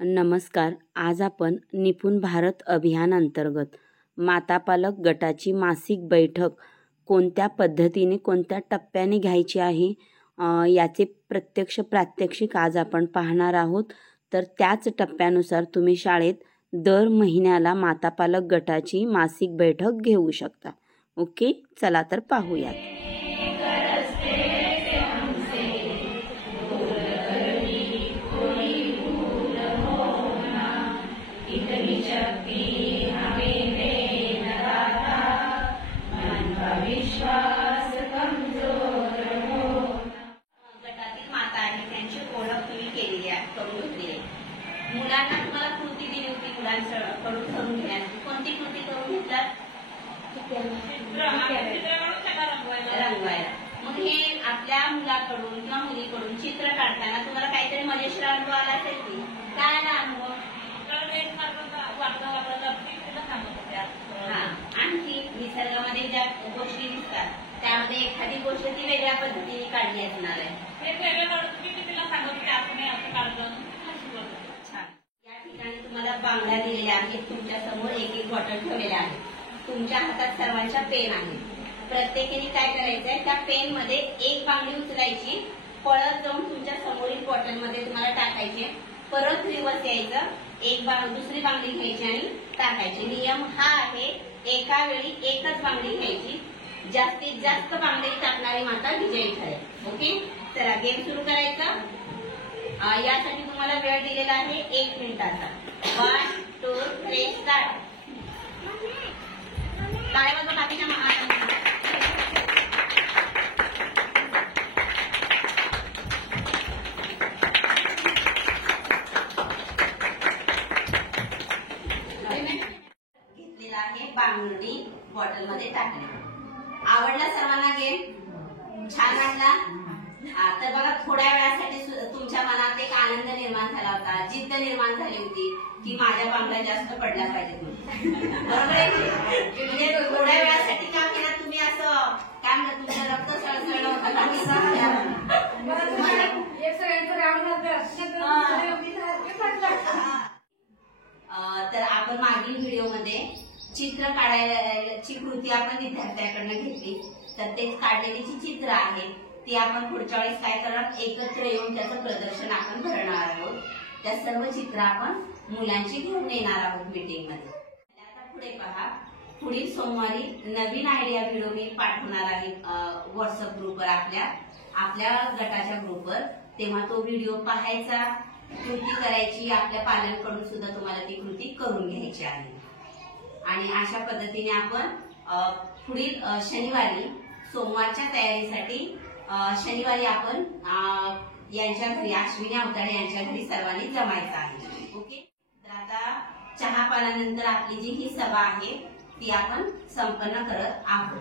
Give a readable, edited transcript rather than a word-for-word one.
नमस्कार. आज आपण निपुण भारत अभियान अंतर्गत माता पालक गटाची मासिक बैठक कोणत्या पद्धतीने कोणत्या टप्प्याने घ्यायची आहे याचे प्रत्यक्ष प्रात्यक्षिक आज आपण पाहणार आहोत. तर त्याच टप्प्यानुसार तुम्ही शाळेत दर महिन्याला माता पालक गटाची मासिक बैठक घेऊ शकता. ओके, चला तर पाहूयात. मुलांना तुम्हाला कृती दिली होती, मुलांकडून करून घेण्यासाठी कोणती कृती करून घेतात? रंगवायला. मग हे आपल्या मुलाकडून किंवा मुलीकडून चित्र काढताना तुम्हाला काहीतरी मजेशीर अनुभव आला असेल की काय आला अनुभव? आणखी निसर्गामध्ये ज्या गोष्टी दिसतात त्यामध्ये एखादी गोष्ट ती वेगळ्या पद्धतीने काढली असणार आहे. तुम्हाला बांगड्या दिलेल्या आहेत, तुमच्या समोर एक एक बॉटल ठेवलेल्या आहेत, तुमच्या हातात सर्वांच्या पेन आहे. प्रत्येकाने काय करायचंय, त्या पेन मध्ये एक बांगडी उचलायची, पळत जाऊन तुमच्या समोरील बॉटल मध्ये तुम्हाला टाकायची, परत रिवर्स यायचं, दुसरी बांगडी घ्यायची आणि टाकायची. नियम हा आहे, एका वेळी एकच बांगडी घ्यायची, जास्तीत जास्त बांगडी टाकणारी माता विजयी ठरेल. ओके, चला गेम सुरू करायचा. यासाठी तुम्हाला वेळ दिलेला आहे 1 मिनिटाचा. 1, 2, 3 स्टार्ट. टाळ्या वाजवा बाकीच्या घेतलेला आहे, बांगडी बॉटल मध्ये टाकली. आवडला सर्वांना गेम? छान वाटला? तर बघा, थोड्या वेळासाठी तुमच्या मनात एक आनंद निर्माण झाला होता, जिद्द निर्माण झाली होती की माझ्या बांगड्या जास्त पडल्या पाहिजेत. बरोबर आहे? म्हणजे थोड्या वेळासाठी काम केलं तुम्ही, असं काय म्हणतात, तुमचं रक्त सळसळलं होतं. तर आपण मागील व्हिडिओमध्ये चित्र काढायची कृती आपण विद्यार्थ्याकडनं घेतली. तर ते काढलेली जी चित्र आहे ती आपण पुढच्या वेळेस काय करणार, एकत्र येऊन त्याचं प्रदर्शन आपण करणार आहोत. त्या सर्व चित्र आपण मुलांची घेऊन येणार आहोत मीटिंग मध्ये. आता पुढे पहा, पुढील सोमवारी नवीन आयडिया व्हिडिओ मी पाठवणार आहे व्हॉट्सअप ग्रुपवर, आपल्या गटाच्या ग्रुपवर. तेव्हा तो व्हिडिओ पाहायचा, कृती करायची, आपल्या पालकांकडून सुद्धा तुम्हाला ती कृती करून घ्यायची आहे. आणि अशा पद्धतीने आपण पुढील शनिवारी, सोमवारच्या तयारीसाठी शनिवारी आपण यांच्या घरी, अश्विनी अवताडे यांच्या घरी सर्वांनी जमायचं आहे. ओके, तर आता चहा पाण्यानंतर आपली जी ही सभा आहे ती आपण संपन्न करत आहोत.